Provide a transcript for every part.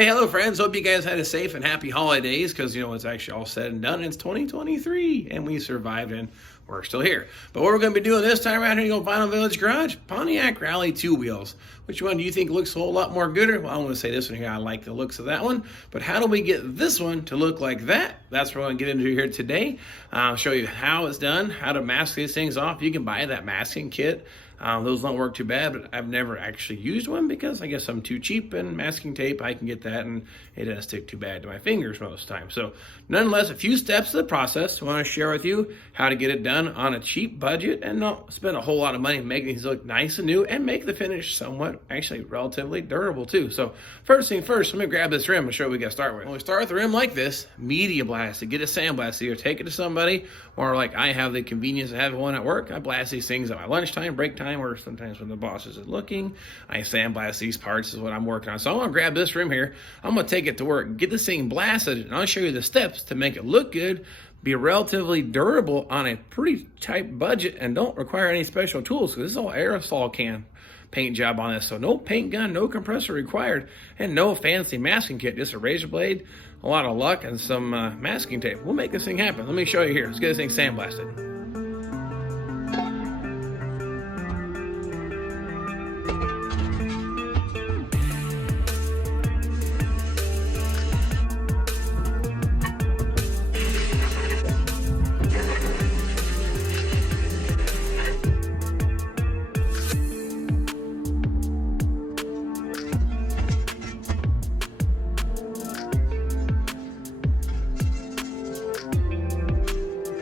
Hey, hello friends. Hope you guys had a safe and happy holidays because, you know, it's actually all said and done. It's 2023 and we survived and we're still here. But what we're going to be doing this time around here, you know, Vinyl Village Garage, Pontiac Rally 2 wheels. Which one do you think looks a whole lot more gooder? Well, I'm going to say this one here. I like the looks of that one. But how do we get this one to look like that? That's what we're going to get into here today. I'll show you how it's done, how to mask these things off. You can buy that masking kit. Those don't work too bad, but I've never actually used one because I guess I'm too cheap, and masking tape, I can get that and it doesn't stick too bad to my fingers most of the time. So nonetheless, a few steps of the process I want to share with you how to get it done on a cheap budget and not spend a whole lot of money making these look nice and new and make the finish somewhat, actually relatively durable too. So first thing first, let me grab this rim and show you what we got to start with. When we start with the rim like this, media blast it, get a sandblast, either take it to somebody or like I have the convenience of having one at work. I blast these things at my lunchtime, break time, or sometimes when the boss isn't looking. I sandblast these parts is what I'm working on. So I'm gonna grab this rim here. I'm gonna take it to work, get this thing blasted, and I'll show you the steps to make it look good, be relatively durable on a pretty tight budget, and don't require any special tools because this is all aerosol can paint job on this. So no paint gun, no compressor required, and no fancy masking kit, just a razor blade, a lot of luck, and some masking tape. We'll make this thing happen. Let me show you here. Let's get this thing sandblasted.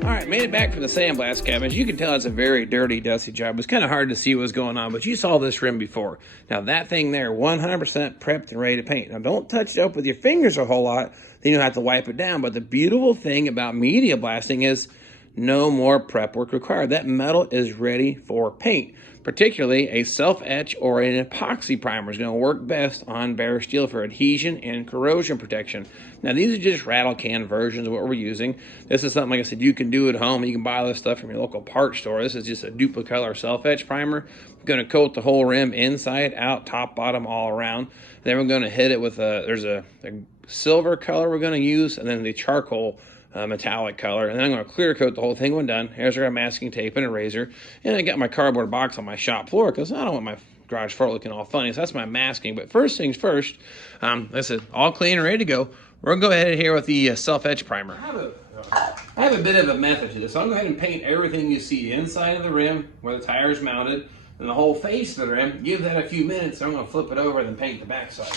All right, made it back from the sandblast cabin. As you can tell, it's a very dirty, dusty job. It's kind of hard to see what's going on, but you saw this rim before. Now that thing there, 100% prepped and ready to paint. Now don't touch it up with your fingers a whole lot, then you'll have to wipe it down. But the beautiful thing about media blasting is no more prep work required. That metal is ready for paint. Particularly a self-etch or an epoxy primer is going to work best on bare steel for adhesion and corrosion protection. Now these are just rattle can versions of what we're using. This is something, like I said, you can do at home. You can buy this stuff from your local parts store. This is just a duplicolor self-etch primer. I'm going to coat the whole rim inside, out, top, bottom, all around. Then we're going to hit it with there's a silver color we're going to use, and then the charcoal metallic color, and then I'm going to clear coat the whole thing when done. Here's our masking tape and a razor, and I got my cardboard box on my shop floor because I don't want my garage floor looking all funny, so that's my masking. But first things first, this is all clean and ready to go. We're going to go ahead here with the self-etch primer. I have a bit of a method to this. So I'll go ahead and paint everything you see inside of the rim where the tire is mounted, and the whole face of the rim. Give that a few minutes, and I'm going to flip it over and then paint the backside.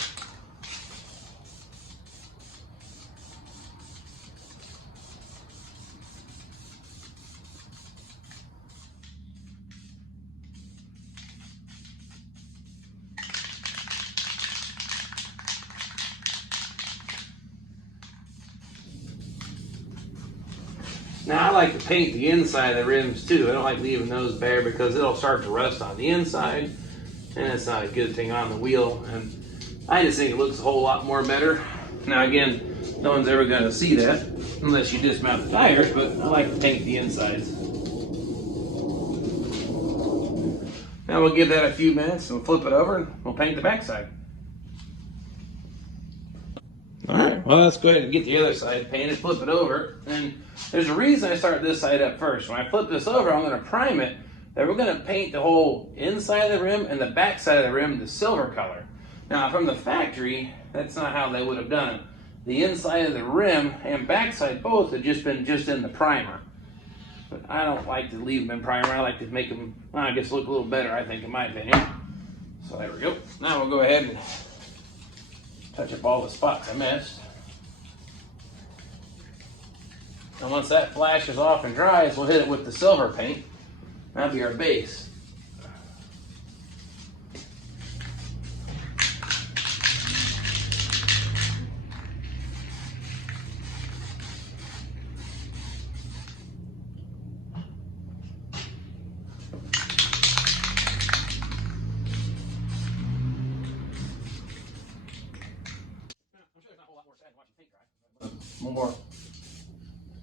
Now I like to paint the inside of the rims too. I don't like leaving those bare because it'll start to rust on the inside and it's not a good thing on the wheel, and I just think it looks a whole lot more better. Now again, no one's ever going to see that unless you dismount the tires, but I like to paint the insides. Now we'll give that a few minutes and we'll flip it over and we'll paint the backside. All right, well, let's go ahead and get the other side painted, flip it over. And there's a reason I start this side up first. When I flip this over, I'm going to prime it. Then we're going to paint the whole inside of the rim and the back side of the rim the silver color. Now, from the factory, that's not how they would have done it. The inside of the rim and backside both have just been in the primer. But I don't like to leave them in primer. I like to make them, well, I guess, look a little better, I think, in my opinion. So there we go. Now we'll go ahead and touch up all the spots I missed. And once that flashes off and dries, we'll hit it with the silver paint. That'll be our base.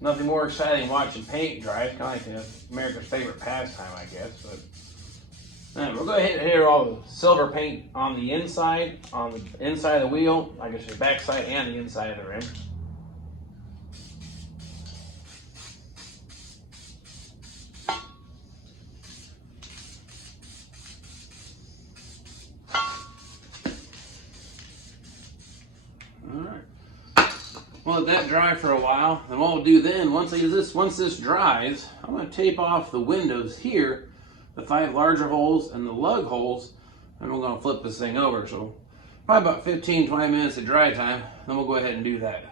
Nothing more exciting than watching paint dry. It's kind of like America's favorite pastime, I guess. But Now we'll go ahead and hit all the silver paint on the inside of the wheel, I guess the back side and the inside of the rim. We'll let that dry for a while. And what we'll do then, once this dries, I'm going to tape off the windows here, the 5 larger holes and the lug holes, and we're going to flip this thing over. So probably about 15-20 minutes of dry time, then we'll go ahead and do that.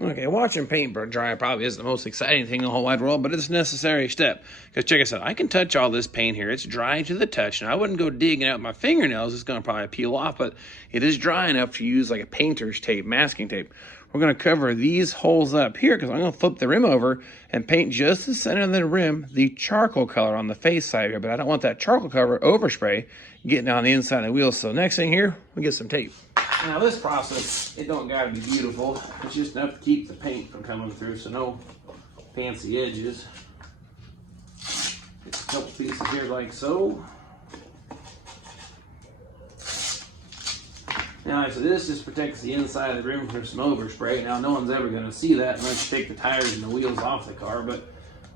Okay, watching paint dry probably isn't the most exciting thing in the whole wide world, but it's a necessary step. Because check this out, I can touch all this paint here. It's dry to the touch. Now, I wouldn't go digging out my fingernails. It's going to probably peel off, but it is dry enough to use like a painter's tape, masking tape. We're going to cover these holes up here because I'm going to flip the rim over and paint just the center of the rim, the charcoal color on the face side here. But I don't want that charcoal color overspray getting on the inside of the wheel. So next thing here, we get some tape. Now this process, it don't gotta be beautiful. It's just enough to keep the paint from coming through, so no fancy edges. Just a couple pieces here like so. Now, so this just protects the inside of the rim from some overspray. Now, no one's ever gonna see that unless you take the tires and the wheels off the car, but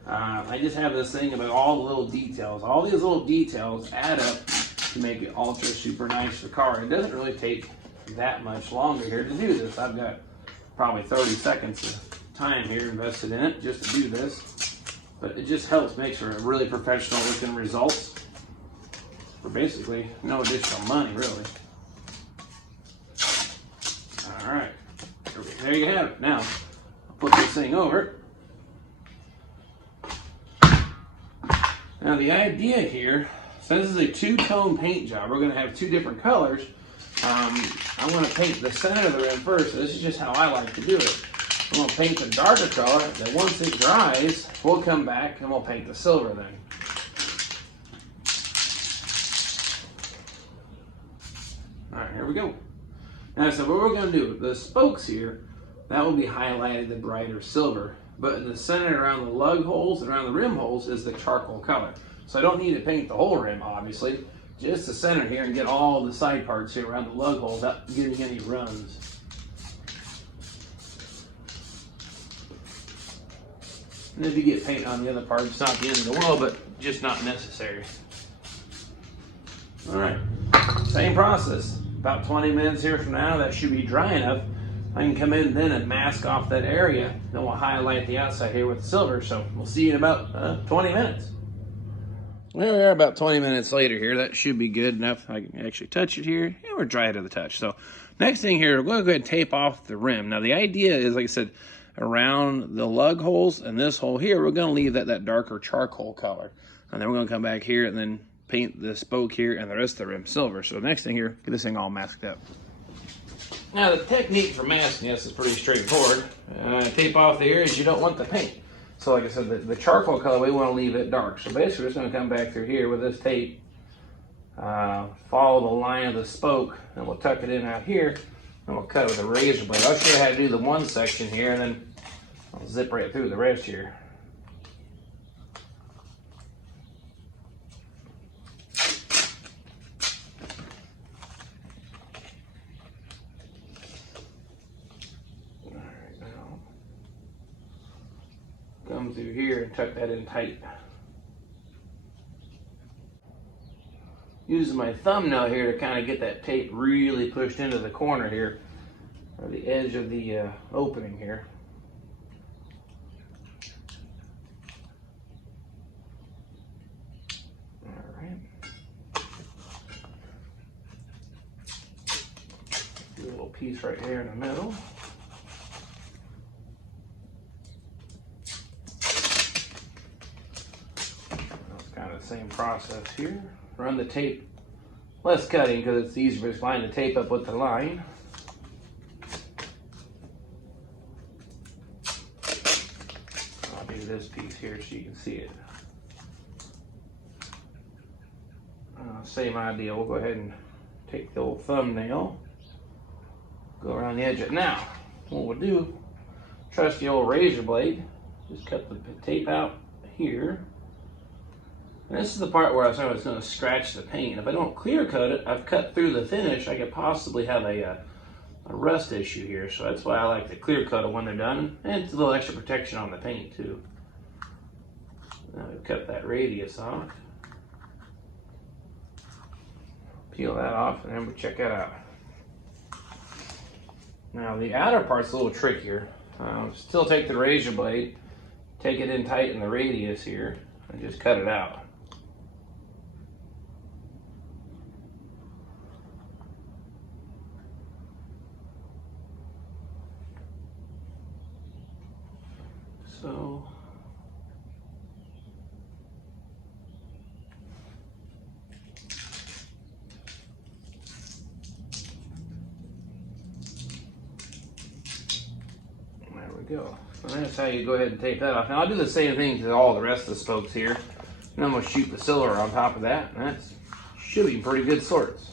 I just have this thing about all the little details. All these little details add up to make it ultra super nice for the car. It doesn't really take that much longer here to do this. I've got probably 30 seconds of time here invested in it just to do this, but it just helps make for a really professional looking results for basically no additional money, really. All right, there you have it. Now I'll put this thing over. Now the idea here, since this is a two-tone paint job, we're going to have 2 different colors. I'm going to paint the center of the rim first. So this is just how I like to do it. I'm going to paint the darker color. Then once it dries, we'll come back and we'll paint the silver then. All right, here we go. Now, so what we're going to do, the spokes here, that will be highlighted the brighter silver. But in the center around the lug holes and around the rim holes is the charcoal color. So I don't need to paint the whole rim, obviously. Just the center here and get all the side parts here around the lug holes without getting any runs. And if you get paint on the other part, it's not the end of the world, but just not necessary. All right, same process. About 20 minutes here from now, that should be dry enough. I can come in then and mask off that area. Then we'll highlight the outside here with silver. So we'll see you in about 20 minutes. Well, we are about 20 minutes later here. That should be good enough. I can actually touch it here. And we're dry to the touch. So next thing here, we're going to go ahead and tape off the rim. Now the idea is, like I said, around the lug holes and this hole here, we're going to leave that darker charcoal color. And then we're going to come back here and then paint the spoke here and the rest of the rim silver. So next thing here, get this thing all masked up. Now the technique for masking this is pretty straightforward. Tape off the areas you don't want the paint. So like I said, the charcoal color, we want to leave it dark. So basically we're just going to come back through here with this tape, follow the line of the spoke, and we'll tuck it in out here, and we'll cut with a razor blade. I'll show you how to do the one section here, and then I'll zip right through the rest here. Come through here and tuck that in tight. Using my thumbnail here to kind of get that tape really pushed into the corner here, or the edge of the opening here. All right. Do a little piece right here in the middle. Same process here. Run the tape, less cutting because it's easier to just line the tape up with the line. I'll do this piece here so you can see it. Same idea. We'll go ahead and take the old thumbnail, go around the edge of it. Now, what we'll do, trust the old razor blade, just cut the tape out here. And this is the part where I was going to scratch the paint. If I don't clear coat it, I've cut through the finish, I could possibly have a rust issue here. So that's why I like to clear coat it when they're done. And it's a little extra protection on the paint too. Now we've cut that radius off. Peel that off and then we check that out. Now the outer part's a little trickier. Still take the razor blade, take it in tight in the radius here, and just cut it out. So there we go. So that's how you go ahead and tape that off. Now I'll do the same thing to all the rest of the spokes here. And I'm going to shoot the silver on top of that, and that should be pretty good sorts.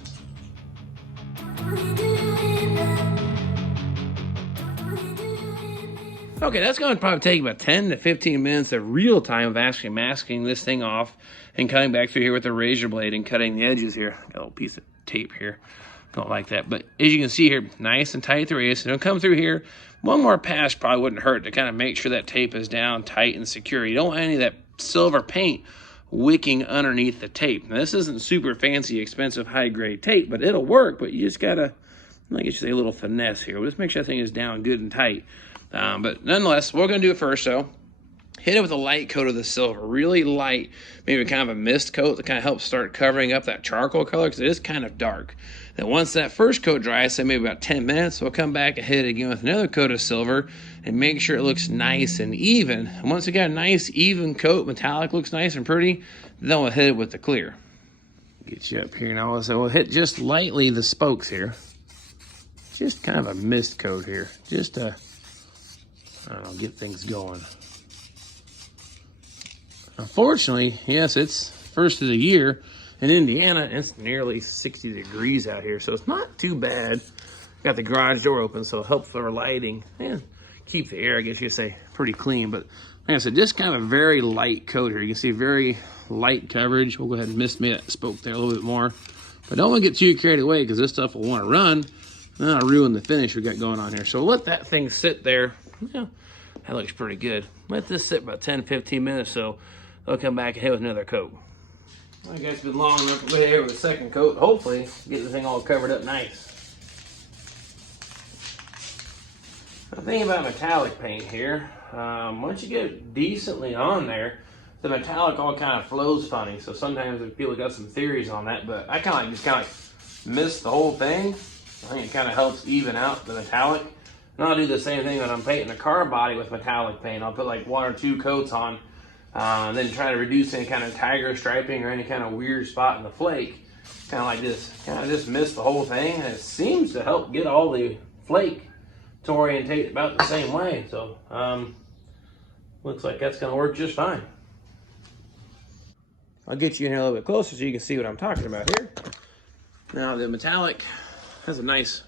Okay, that's going to probably take about 10 to 15 minutes of real time of actually masking this thing off and cutting back through here with the razor blade and cutting the edges here. Got a little piece of tape here. Don't like that. But as you can see here, nice and tight at the radius. And it'll come through here. One more pass probably wouldn't hurt to kind of make sure that tape is down tight and secure. You don't want any of that silver paint wicking underneath the tape. Now, this isn't super fancy, expensive, high-grade tape, but it'll work. But you just got to, I guess, say a little finesse here. We'll just make sure that thing is down good and tight. But nonetheless, we're going to do it first, so hit it with a light coat of the silver, really light, maybe kind of a mist coat that kind of helps start covering up that charcoal color because it is kind of dark. Then once that first coat dries, say maybe about 10 minutes, we'll come back and hit it again with another coat of silver and make sure it looks nice and even. And once we got a nice even coat, metallic looks nice and pretty, then we'll hit it with the clear. Get you up here now. So we'll hit just lightly the spokes here. Just kind of a mist coat here. Just a, I don't know, get things going. Unfortunately, yes, it's first of the year in Indiana. It's nearly 60 degrees out here, so it's not too bad. Got the garage door open, so it helps for lighting and keep the air, I guess you'd say, pretty clean. But like I said, just kind of a very light coat here. You can see very light coverage. We'll go ahead and mist me that spoke there a little bit more. But don't want to get too carried away because this stuff will want to run. And that'll ruin the finish we got going on here. So let that thing sit there. Yeah, that looks pretty good. Let this sit about 10, 15 minutes so I'll come back and hit with another coat. I guess it's been long enough to go here with a second coat. Hopefully, get the thing all covered up nice. The thing about metallic paint here, once you get it decently on there, the metallic all kind of flows funny. So sometimes people got some theories on that, but I kind of just mist the whole thing. I think it kind of helps even out the metallic. And I'll do the same thing when I'm painting the car body with metallic paint. I'll put like 1 or 2 coats on, and then try to reduce any kind of tiger striping or any kind of weird spot in the flake. Kind of like this, kind of just mist the whole thing, and it seems to help get all the flake to orientate about the same way. So looks like that's going to work just fine. I'll get you in here a little bit closer so you can see what I'm talking about here. Now the metallic has a nice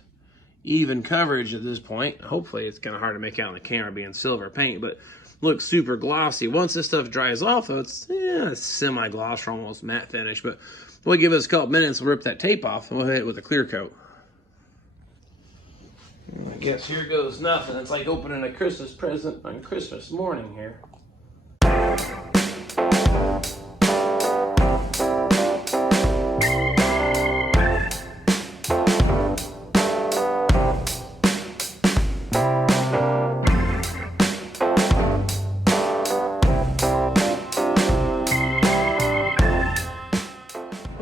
even coverage at this point. Hopefully it's kind of hard to make out on the camera being silver paint, but looks super glossy. Once this stuff dries off, though, it's semi-gloss or almost matte finish, but we'll give us a couple minutes, we'll rip that tape off, and we'll hit it with a clear coat. I guess here goes nothing. It's like opening a Christmas present on Christmas morning here.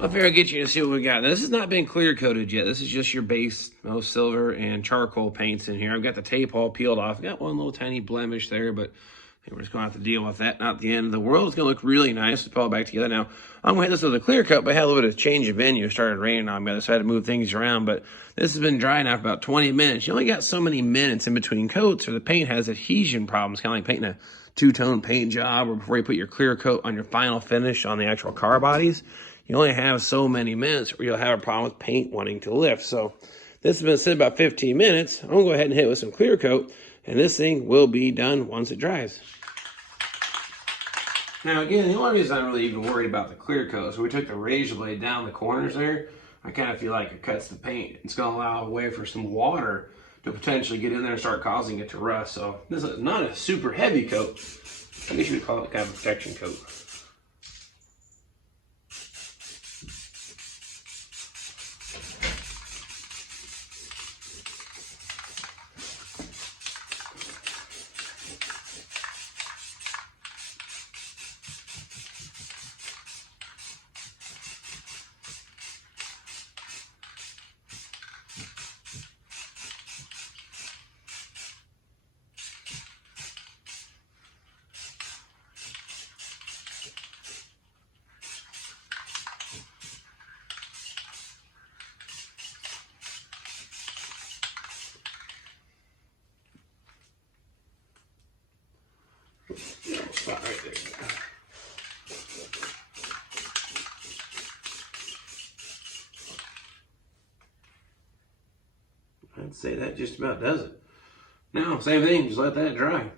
I'll figure I'll get you to see what we got. Now, this has not been clear coated yet. This is just your base, most silver and charcoal paints in here. I've got the tape all peeled off. I've got one little tiny blemish there, but I think we're just going to have to deal with that. Not the end of the world. It's going to look really nice. Let's pull it back together. Now, I'm going to hit this with a clear coat, but I had a little bit of change of venue. It started raining on me, so I had to move things around. But this has been dry now for about 20 minutes. You only got so many minutes in between coats, or the paint has adhesion problems, kind of like painting a two-tone paint job, or before you put your clear coat on your final finish on the actual car bodies. You only have so many minutes or you'll have a problem with paint wanting to lift. So this has been sitting about 15 minutes. I'm going to go ahead and hit it with some clear coat, and this thing will be done once it dries. Now again, the only reason I'm really even worried about the clear coat is we took the razor blade down the corners there. I kind of feel like it cuts the paint. It's going to allow a way for some water to potentially get in there and start causing it to rust. So this is not a super heavy coat. I guess you would call it kind of a protection coat. Spot right there. I'd say that just about does it. Now, same thing, just let that dry.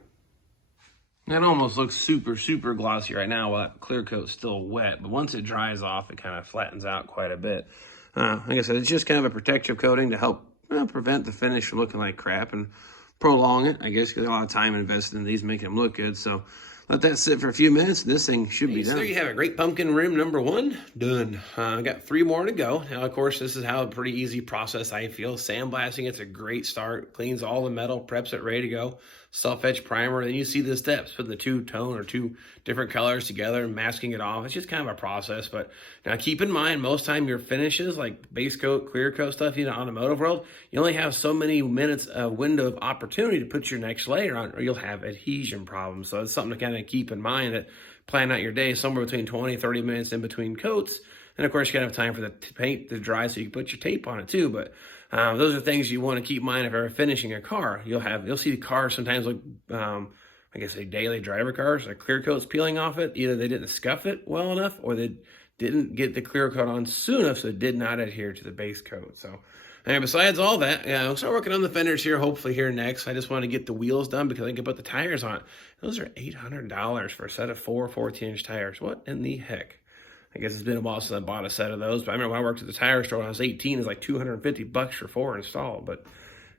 That almost looks super, super glossy right now while that clear coat's still wet, but once it dries off, it kind of flattens out quite a bit. Like I said, it's just kind of a protective coating to help prevent the finish from looking like crap and prolong it, I guess, because a lot of time invested in these, making them look good. So let that sit for a few minutes. This thing should be done. So there you have it. Great pumpkin rim number 1 done. I got 3 more to go. Now, of course, this is how a pretty easy process I feel. Sandblasting, it's a great start. Cleans all the metal, preps it ready to go. Self-etch primer. Then you see the steps, putting the 2-tone or 2 different colors together and masking it off. It's just kind of a process. But now keep in mind, most time your finishes, like base coat, clear coat stuff, in the automotive world, you only have so many minutes of window of opportunity to put your next layer on, or you'll have adhesion problems. So it's something to kind of keep in mind, that plan out your day somewhere between 20 30 minutes in between coats. And of course, you gotta have time for the paint to dry so you can put your tape on it too. But those are things you want to keep in mind if you're finishing a car. You'll see the cars sometimes look, I guess, daily driver cars, like clear coats peeling off it. Either they didn't scuff it well enough, or they didn't get the clear coat on soon enough, so it did not adhere to the base coat. So anyway, besides all that, I'll start working on the fenders here, hopefully here next. I just want to get the wheels done because I can put the tires on. Those are $800 for a set of 4 14-inch tires. What in the heck? I guess it's been a while since I bought a set of those, but I remember when I worked at the tire store when I was 18, it was like $250 for 4 installed. But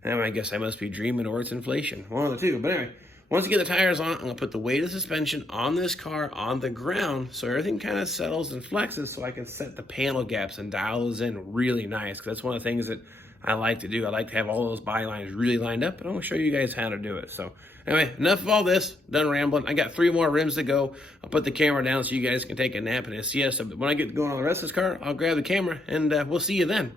anyway, I guess I must be dreaming, or it's inflation. One of the two. But anyway, once you get the tires on, I'm going to put the weight of suspension on this car on the ground so everything kind of settles and flexes, so I can set the panel gaps and dial those in really nice, because that's one of the things that I like to do. I like to have all those bylines really lined up, and I'm going to show you guys how to do it. So anyway, enough of all this. Done rambling. I got 3 more rims to go. I'll put the camera down so you guys can take a nap and a siesta. But when I get going on the rest of this car, I'll grab the camera, and we'll see you then.